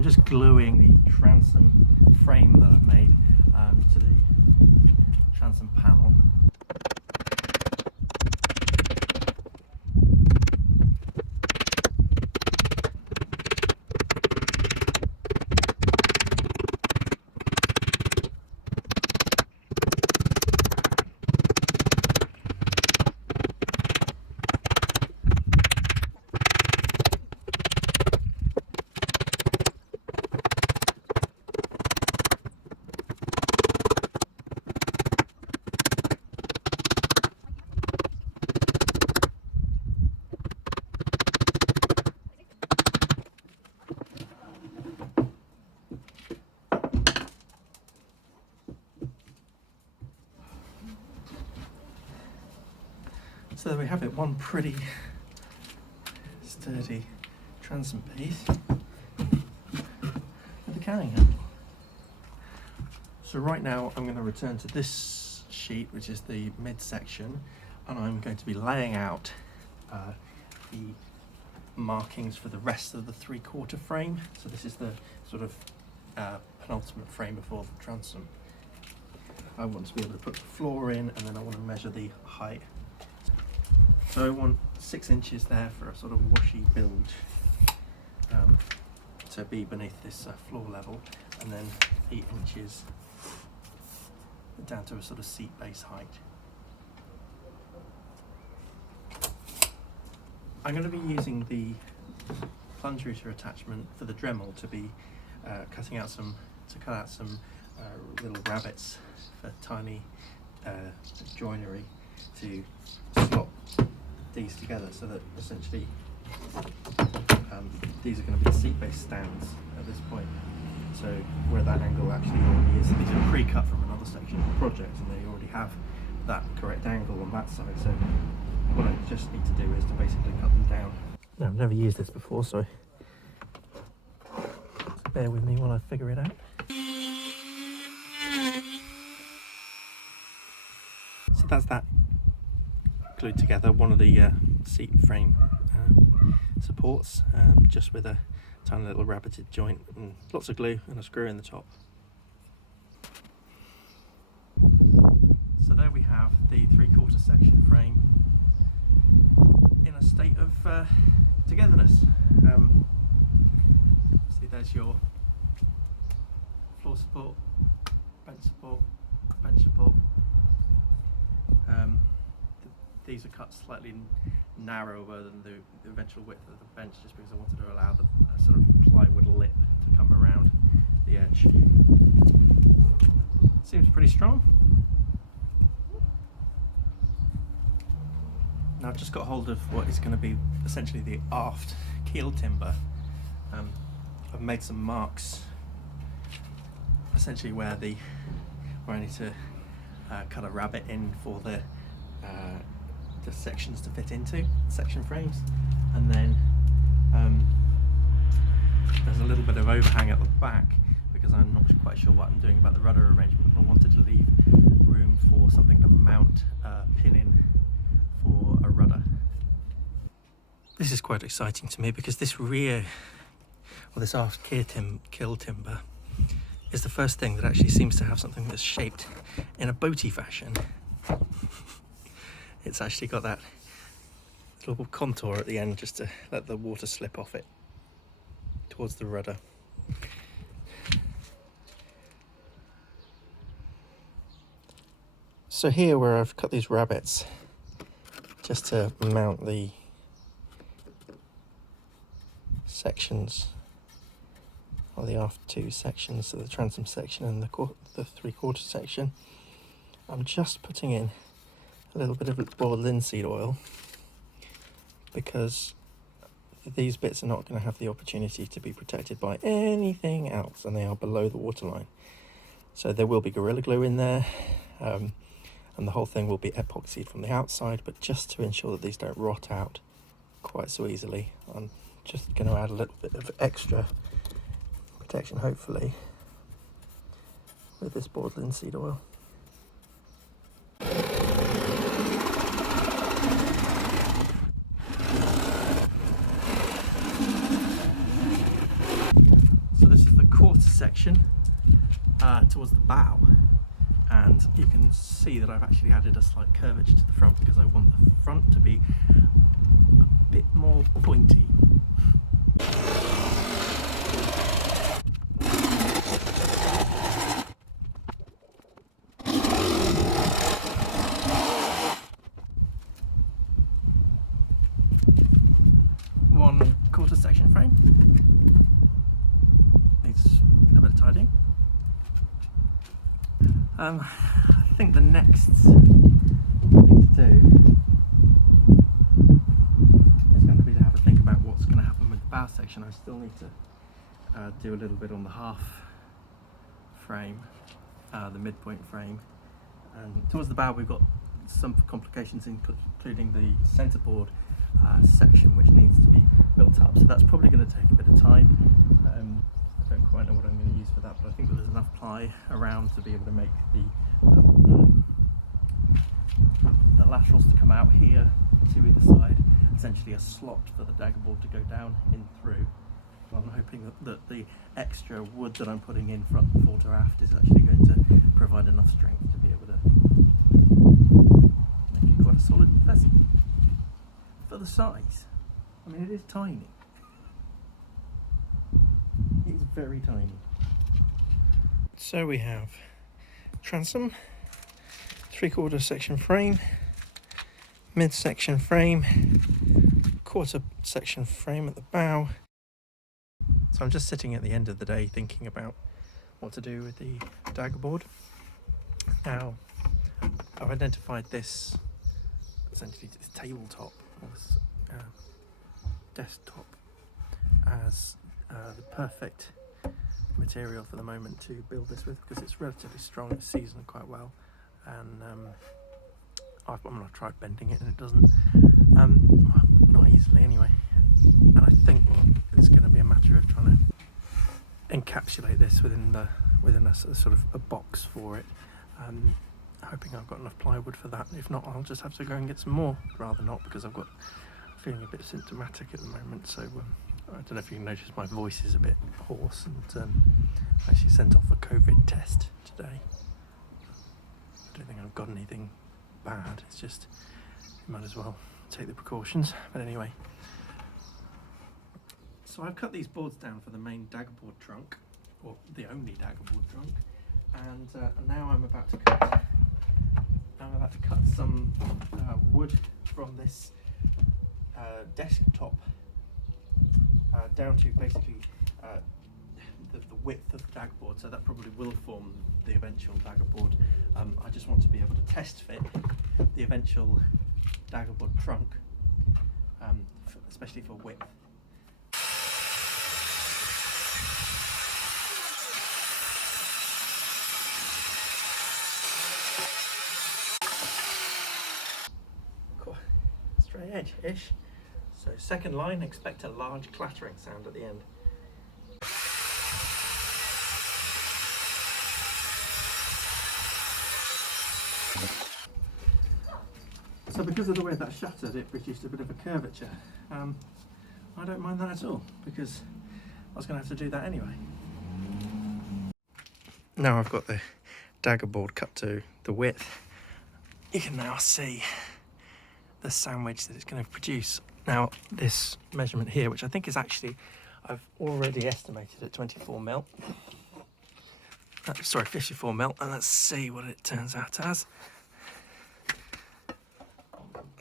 I'm just gluing the transom frame that I've made to the transom panel. So there we have it, one pretty sturdy transom piece with a carrying handle. So right now I'm going to return to this sheet, which is the midsection, and I'm going to be laying out the markings for the rest of the 3/4 frame. So this is the sort of penultimate frame before the transom. I want to be able to put the floor in, and then I want to measure the height. So I want 6 inches there for a sort of washy bilge to be beneath this floor level, and then 8 inches down to a sort of seat base height. I'm going to be using the plunge router attachment for the Dremel to be cut out some little rabbets for tiny joinery to slot these together, so that essentially these are going to be seat base stands at this point. So where that angle actually already is, these are pre-cut from another section of the project, and they already have that correct angle on that side. So what I just need to do is to basically cut them down. Now, I've never used this before, so bear with me while I figure it out. So that's that glued together, one of the seat frame supports, just with a tiny little rabbeted joint and lots of glue and a screw in the top. So there we have the 3/4 section frame in a state of togetherness. See, there's your floor support, bench support, bench support. These are cut slightly narrower than the eventual width of the bench, just because I wanted to allow the sort of plywood lip to come around the edge. Seems pretty strong. Now I've just got hold of what is going to be essentially the aft keel timber. I've made some marks essentially where I need to cut a rabbet in for the sections to fit into, section frames, and then there's a little bit of overhang at the back because I'm not quite sure what I'm doing about the rudder arrangement, but I wanted to leave room for something to mount a pin in for a rudder. This is quite exciting to me because this rear, or this aft keel timber, is the first thing that actually seems to have something that's shaped in a boaty fashion. It's actually got that little contour at the end just to let the water slip off it towards the rudder. So here, where I've cut these rabbets just to mount the sections, or the aft 2 sections, so the transom section and the 3/4 section, I'm just putting in a little bit of boiled linseed oil, because these bits are not going to have the opportunity to be protected by anything else, and they are below the waterline. So there will be Gorilla Glue in there, and the whole thing will be epoxied from the outside, but just to ensure that these don't rot out quite so easily, I'm just going to add a little bit of extra protection, hopefully, with this boiled linseed oil. section towards the bow, and you can see that I've actually added a slight curvature to the front because I want the front to be a bit more pointy. One quarter section frame needs a bit of tidying. I think the next thing to do is going to be to have a think about what's going to happen with the bow section. I still need to do a little bit on the half frame, the midpoint frame, and towards the bow we've got some complications including the centerboard section which needs to be built up, so that's probably going to take a bit of time. I don't quite know what I'm going to use for that, but I think that there's enough ply around to be able to make the laterals to come out here to either side, essentially a slot for the daggerboard to go down in through. I'm hoping that the extra wood that I'm putting in front, fore to aft, is actually going to provide enough strength to be able to make it quite a solid vessel for the size. I mean, it is tiny. It's very tiny. So we have transom, 3/4 section frame, mid section frame, quarter section frame at the bow. So I'm just sitting at the end of the day thinking about what to do with the daggerboard. Now, I've identified this, essentially this tabletop, or this desktop, as the perfect material for the moment to build this with, because it's relatively strong, it's seasoned quite well, and I've tried bending it and it doesn't, not easily anyway, and I think it's going to be a matter of trying to encapsulate this within a sort of a box for it. Hoping I've got enough plywood for that. If not, I'll just have to go and get some more. Rather not, because I've got feeling a bit symptomatic at the moment, so I don't know if you can notice my voice is a bit hoarse, and I actually sent off a COVID test today. I don't think I've got anything bad, it's just you might as well take the precautions. But anyway, so I've cut these boards down for the main daggerboard trunk, or the only daggerboard trunk, and now I'm about to cut some wood from this desktop down to basically the width of the daggerboard, so that probably will form the eventual daggerboard. I just want to be able to test fit the eventual daggerboard trunk, especially for width. Straight edge-ish. So second line, expect a large clattering sound at the end. So because of the way that shattered, it produced a bit of a curvature. I don't mind that at all, because I was going to have to do that anyway. Now I've got the daggerboard cut to the width, you can now see the sandwich that it's going to produce. Now this measurement here, which I think is actually, I've already estimated at 24mm. Sorry, 54mm, and let's see what it turns out as.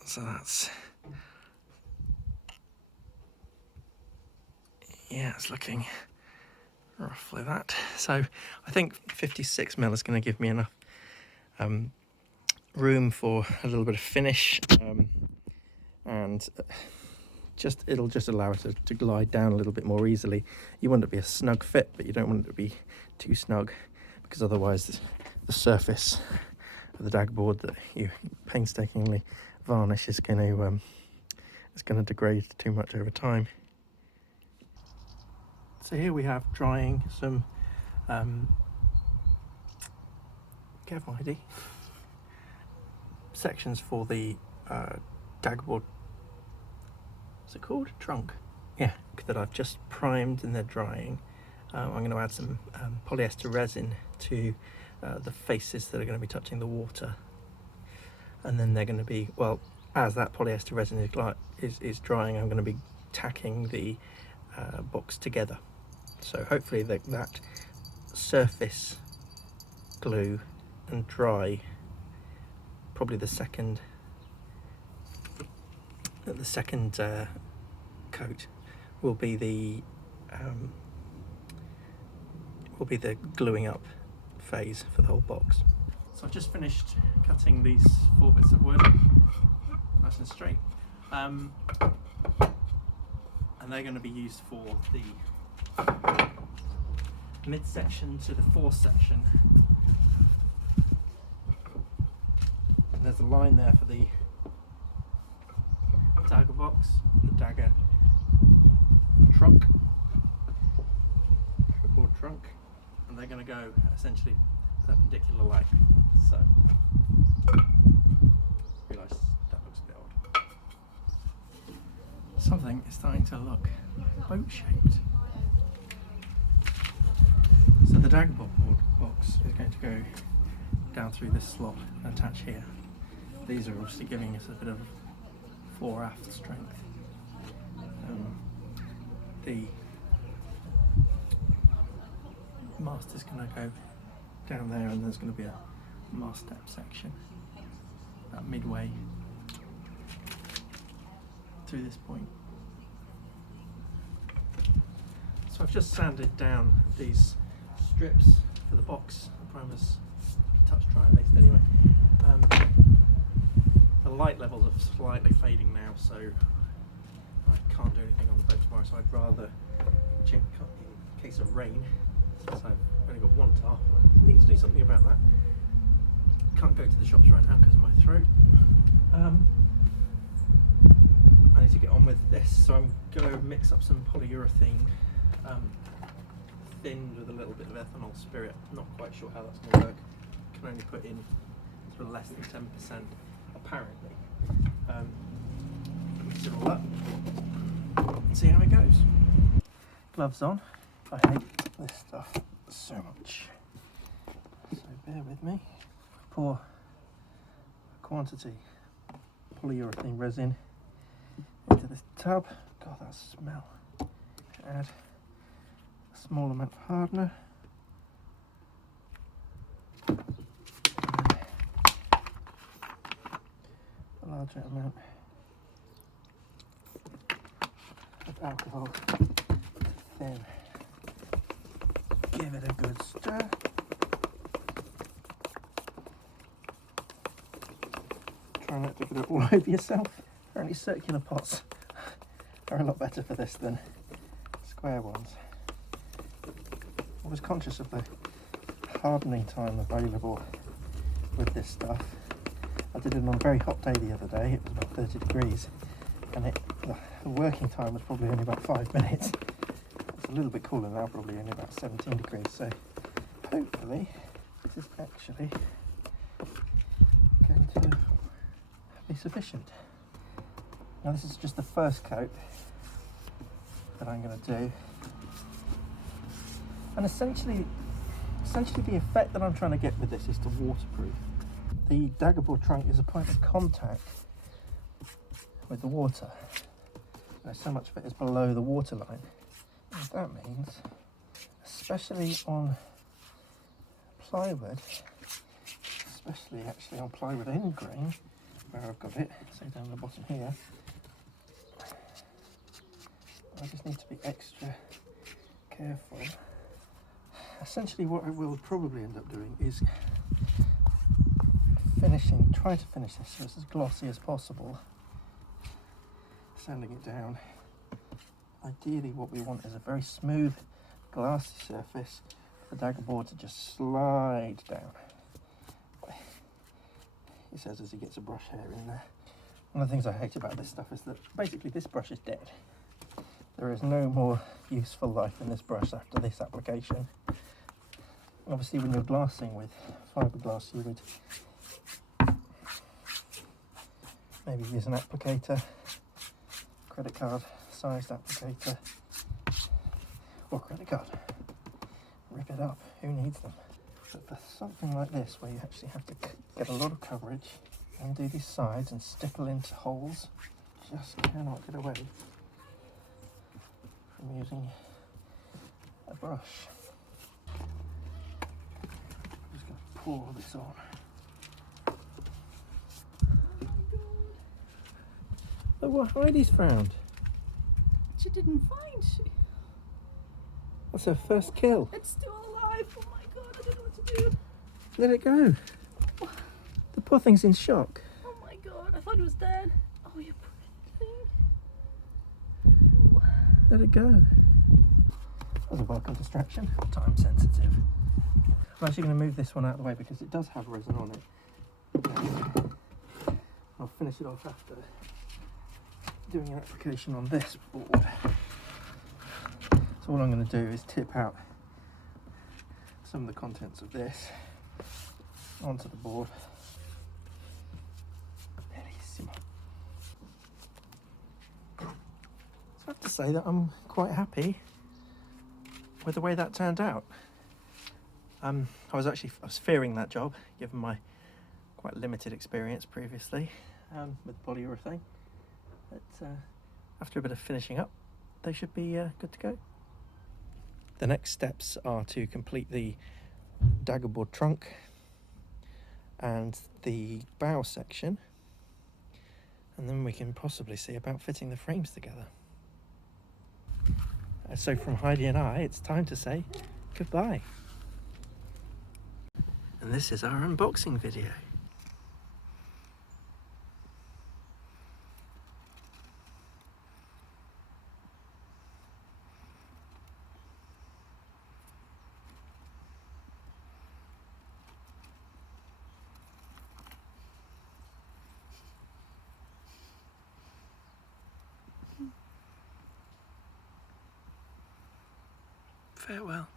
So that's, yeah, it's looking roughly that. So I think 56mm is going to give me enough room for a little bit of finish, and it'll just allow it to glide down a little bit more easily. You want it to be a snug fit, but you don't want it to be too snug, because otherwise the surface of the daggerboard that you painstakingly varnish is going to degrade too much over time. So here we have drying some careful ID sections for the daggerboard. What's it called? Trunk. Yeah, that I've just primed and they're drying, I'm going to add some polyester resin to the faces that are going to be touching the water, and then they're going to be, well, as that polyester resin is drying, I'm going to be tacking the box together. So hopefully that surface glue and dry, probably the second coat will be the gluing up phase for the whole box. So I've just finished cutting these 4 bits of wood nice and straight, and they're going to be used for the midsection to the fore section. And there's a line there for the dagger box, the dagger trunk, daggerboard trunk, and they're going to go essentially perpendicular like so. Realise that looks a bit odd. Something is starting to look boat shaped. So the daggerboard box is going to go down through this slot and attach here. These are obviously giving us a bit of fore aft strength. The mast is going to go down there, and there's going to be a mast step section about midway through this point. So I've just sanded down these strips for the box. The primer's touch dry at least anyway. The light levels are slightly fading now, so I can't do anything on the boat tomorrow, so I'd rather check in case of rain, since I've only got one tarp. I need to do something about that. Can't go to the shops right now because of my throat. I need to get on with this, so I'm going to mix up some polyurethane thinned with a little bit of ethanol spirit. Not quite sure how that's going to work. Can only put in sort of less than 10% apparently. Mix it all up and see how it goes. Gloves on. I hate this stuff so much, so bear with me. Pour a quantity of polyurethane resin into this tub. God, that smell. Add a small amount of hardener. A larger amount of alcohol to thin. Give it a good stir. Try not to get it all over yourself. Apparently circular pots are a lot better for this than square ones. I was conscious of the hardening time available with this stuff. I did it on a very hot day the other day. It was about 30 degrees, and the working time was probably only about 5 minutes. It's a little bit cooler now, probably only about 17 degrees, so hopefully this is actually going to be sufficient. Now this is just the first coat that I'm going to do, and essentially the effect that I'm trying to get with this is to waterproof. The daggerboard trunk is a point of contact with the water. So much of it is below the waterline. And that means, especially on plywood, especially actually on plywood end grain, where I've got it, say down the bottom here, I just need to be extra careful. Essentially what I will probably end up doing is try to finish this so it's as glossy as possible, sanding it down. Ideally what we want is a very smooth glassy surface for the daggerboard to just slide down. He says as he gets a brush hair in there. One of the things I hate about this stuff is that basically this brush is dead. There is no more useful life in this brush after this application. Obviously when you're glassing with fiberglass you would maybe use an applicator, credit card sized applicator, or credit card. rip it up. Who needs them? But for something like this, where you actually have to get a lot of coverage, undo these sides and stipple into holes, just cannot get away from using a brush. I'm just going to pour this on. Look what Heidi's found. She didn't find she. That's her first kill. It's still alive. Oh my god, I don't know what to do. Let it go. The poor thing's in shock. Oh my god, I thought it was dead. Oh, you pretty thing. Oh. Let it go. That was a welcome distraction. Time sensitive. I'm actually going to move this one out of the way because it does have resin on it. I'll finish it off after doing an application on this board. So all I'm going to do is tip out some of the contents of this onto the board. Bellissimo. So I have to say that I'm quite happy with the way that turned out. I was fearing that job, given my quite limited experience previously with polyurethane. But after a bit of finishing up, they should be good to go. The next steps are to complete the daggerboard trunk and the bow section, and then we can possibly see about fitting the frames together. So from Heidi and I, it's time to say goodbye. And this is our unboxing video. Farewell.